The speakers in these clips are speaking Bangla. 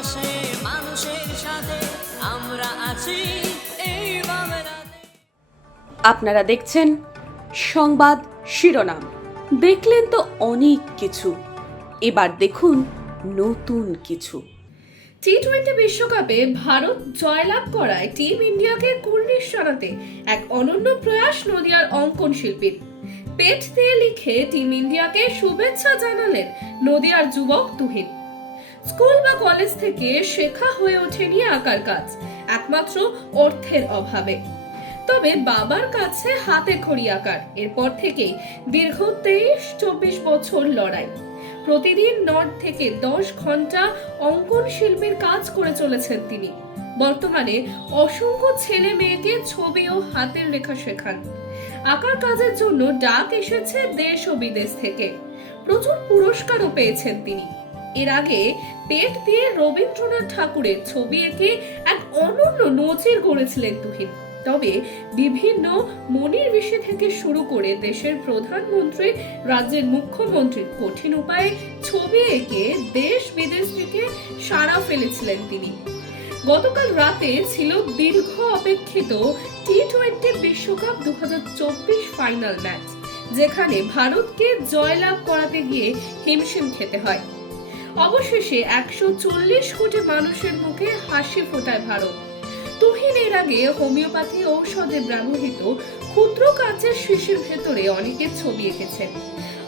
পাশে মানুষের সাথে আমরা আছি এই বাংলাতে। আপনারা দেখছেন সংবাদ শিরোনাম। দেখলেন তো অনেক কিছু, এবার দেখুন নতুন কিছু। টি-20 বিশ্বকাপে ভারত জয়লাভ করায় টিম ইন্ডিয়াকে কুর্নিশ জানাতে এক অনন্য প্রয়াস নদিয়ার অঙ্কন শিল্পীর। পেট দিয়ে লিখে টিম ইন্ডিয়াকে শুভেচ্ছা জানালেন নদিয়ার যুবক তুহিন। স্কুল বা কলেজ থেকে শেখা হয়ে ওঠেনি আঁকার কাজ, একমাত্র অর্থের অভাবে। তবে বাবার কাছে হাতে খড়ি আঁকার এরপর থেকেই দীর্ঘ 23-24 বছর লড়াই। প্রতিদিন 9 থেকে 10 ঘন্টা অঙ্কন শিল্পীর কাজ করে চলেছেন তিনি। বর্তমানে অসংখ্য ছেলে মেয়েকে ছবি ও হাতের লেখা শেখান। আঁকার কাজের জন্য ডাক এসেছে দেশ ও বিদেশ থেকে। প্রচুর পুরস্কারও পেয়েছেন তিনি। এর আগে পেট দিয়ে রবীন্দ্রনাথ ঠাকুরের ছবি এঁকে এক অনন্য নজির গড়েছিলেন তুহিন। তবে বিভিন্ন মনির বিষয় থেকে শুরু করে দেশের প্রধানমন্ত্রী, রাজ্যের মুখ্যমন্ত্রীর কঠিন উপায়ে ছবি এঁকে দেশ বিদেশ থেকে সাড়া ফেলেছিলেন তিনি। গতকাল রাতে ছিল দীর্ঘ অপেক্ষিত টি-20 বিশ্বকাপ 2024 ফাইনাল ম্যাচ, যেখানে ভারতকে জয়লাভ করাতে গিয়ে হিমশিম খেতে হয়। অবশেষে 140 কোটি মানুষের মুখে হাসি ফোটায় ভারত। তুহিন এর আগে হোমিওপ্যাথি ঔষধে ব্যবহৃত ক্ষুদ্র কাঁচের শিশির ভেতরে অনেকের ছবি এঁকেছেন,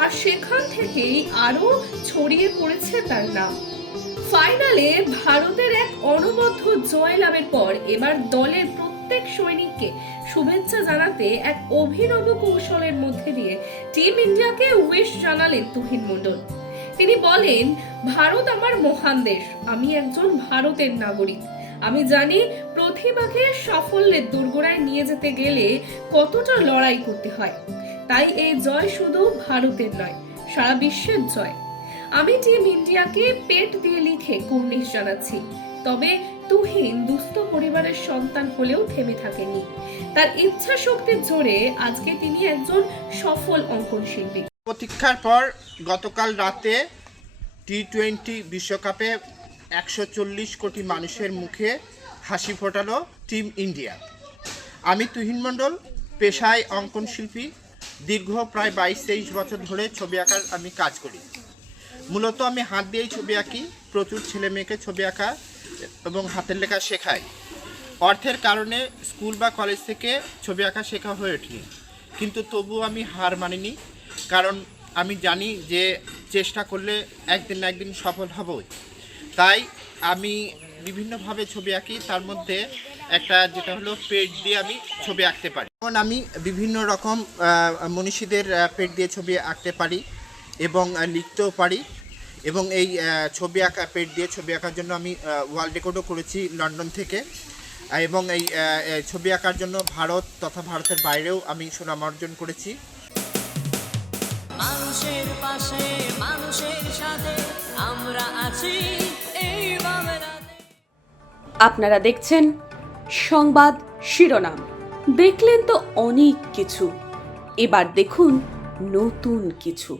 আর সেখান থেকেই আরো ছড়িয়ে পড়েছে তার নাম। ফাইনালে ভারতের এক অনবদ্য জয় লাভের পর এবার দলের প্রত্যেক সৈনিককে শুভেচ্ছা জানাতে এক অভিনব কৌশলের মধ্যে দিয়ে টিম ইন্ডিয়াকে উইশ জানালেন তুহিন মণ্ডল। তিনি বলেন, ভারত আমার মহান দেশ, আমি একজন ভারতের নাগরিক। আমি জানি প্রতিভাকে সাফল্যের দোরগোড়ায় নিয়ে যেতে গেলে কতটা লড়াই করতে হয়। তাই এই জয় শুধু ভারতের নয়, সারা বিশ্বের জয়। আমি টিম ইন্ডিয়াকে পেট দিয়ে লিখে কুর্নিশ জানাচ্ছি। তবে তুহিন দুস্থ পরিবারের সন্তান হলেও থেমে থাকেনি। তার ইচ্ছা শক্তির জোরে আজকে তিনি একজন সফল অঙ্কন শিল্পী। প্রতীক্ষার পর গতকাল রাতে টি-20 বিশ্বকাপে 140 কোটি মানুষের মুখে হাসি ফোটালো টিম ইন্ডিয়া। আমি তুহিন মণ্ডল, পেশায় অঙ্কন শিল্পী। দীর্ঘ প্রায় 22-23 বছর ধরে ছবি আঁকার আমি কাজ করি। মূলত আমি হাত দিয়েই ছবি আঁকি, প্রচুর ছেলে মেয়েকে ছবি আঁকা এবং হাতের লেখা শেখাই। অর্থের কারণে স্কুল বা কলেজ থেকে ছবি আঁকা শেখা হয়ে ওঠেনি, কিন্তু তবুও আমি হার মানিনি। কারণ আমি জানি যে চেষ্টা করলে একদিন না একদিন সফল হবই। তাই আমি বিভিন্নভাবে ছবি আঁকি, তার মধ্যে একটা যেটা হলো পেট দিয়ে আমি ছবি আঁকতে পারি। যেমন আমি বিভিন্ন রকম মনীষীদের পেট দিয়ে ছবি আঁকতে পারি এবং লিখতেও পারি। এবং এই ছবি আঁকা পেট দিয়ে ছবি আঁকার জন্য আমি ওয়ার্ল্ড রেকর্ডও করেছি লন্ডন থেকে। এবং এই ছবি আঁকার জন্য ভারত তথা ভারতের বাইরেও আমি সুনাম অর্জন করেছি। মানুষের পাশে মানুষের সাথে আমরা আছি এই বাংলাতে। আপনারা দেখছেন সংবাদ শিরোনাম। দেখলেন তো অনেক কিছু, এবার দেখুন নতুন কিছু।